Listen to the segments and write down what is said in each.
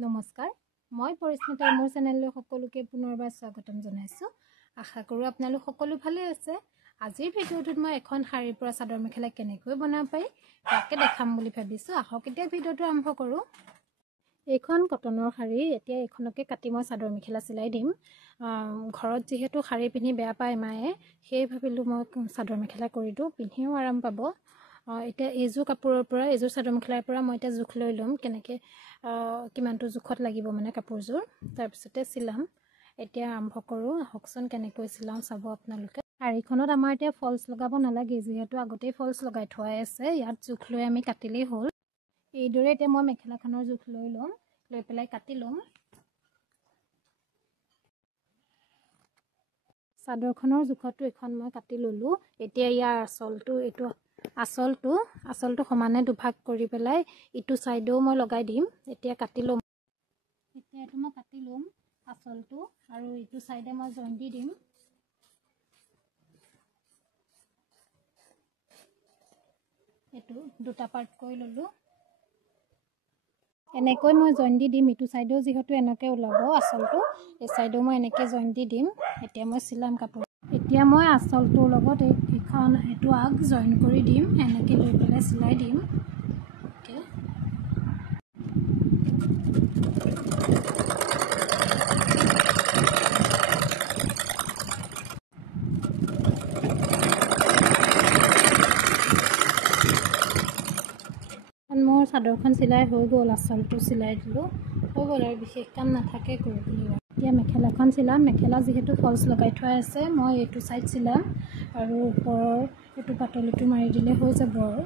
নমস্কাৰ মই পৰিস্মিতা মোৰ চেনেললৈ সকলোকে পুনৰবাৰ স্বাগতম জনাইছো আশা কৰো আপোনালোক সকলো ভালে আছে আজিৰ ভিডিঅ'টোত মই এখন শাৰীৰ পৰা চাদৰ মেখেলা কেনেকৈ বনাব পাৰি তাকে দেখাম বুলি ভাবিছো আহক এতিয়া ভিডিঅ'টো আৰম্ভ কৰো এইখন কটনৰ শাৰী এতিয়া এইখনকে কাটি মই চাদৰ মেখেলা চিলাই দিম ঘৰত যেহেতু শাৰী পিন্ধি বেয়া পায় মায়ে সেই ভাবিলো মই চাদৰ মেখেলা কৰি দিও পিন্ধিও আৰাম পাব এতিয়া এইযোৰ কাপোৰৰ পৰা এইযোৰ চাদৰ মেখেলাৰ পৰা মই এতিয়া জোখ লৈ লম কেনেকৈ কিমানটো জোখত লাগিব মানে কাপোৰযোৰ তাৰ পিছতে চিলাম এতিয়া আৰম্ভ কৰো হকচন কেনেকৈ চিলাও চাব আপোনালোকে শাৰীখনত আমাৰ এতিয়া ফলছ লগাব নালাগে যেহেতু আগতেই ফলছ লগাই থোৱাই আছে ইয়াত জোখ লৈ আমি কাটিলেই হ'ল এইদৰে এতিয়া মই মেখেলাখনৰ জোখ লৈ লম লৈ পেলাই কাটি লম চাদৰখনৰ জোখটো এখন মই কাটি ললো এতিয়া ইয়াৰ আঁচলটো সমানে দুভাগ কৰি পেলাই ইটো সাইডেও মই লগাই দিম এতিয়া কাটি লম এতিয়া এটো মই কাটি লম আঁচলটো আৰু ইটো সাইডে মই জইন দি দিম এটো দুটা পাৰ্ট কৰি ললো এনেকৈ মই জইন দি দিম ইটো সাইডেও যেহেতু এনেকৈ ওলাব আঁচলটো এই সাইডেও মই এনেকৈ জইন দি দিম এতিয়া মই চিলাম কাপোৰ এতিয়া মই আঁচলটোৰ লগত এইখন এটো আগ জইন কৰি দিম এনেকৈ লৈ পেলাই চিলাই দিম মোৰ চাদৰখন চিলাই হৈ গ'ল আঁচলটো চিলাই দিলো হৈ গ'ল আৰু বিশেষ কাম নাথাকে কৰিবলৈ এতিয়া মেখেলাখন চিলাম মেখেলা যেহেতু ফলছ লগাই থোৱা আছে মই এইটো সাইড চিলাম আৰু ওপৰৰ এইটো পাতলিটো মাৰি দিলে হৈ যাব আৰু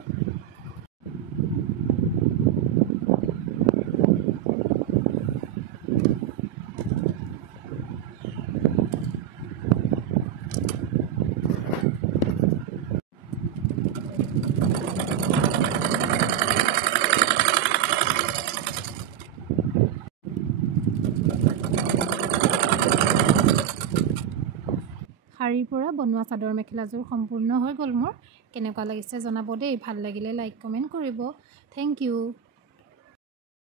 শাৰীৰ পৰা বনোৱা চাদৰ মেখেলাযোৰ সম্পূৰ্ণ হৈ গ'ল মোৰ কেনেকুৱা লাগিছে জনাব দেই ভাল লাগিলে লাইক কমেন্ট কৰিব থ্যাংক ইউ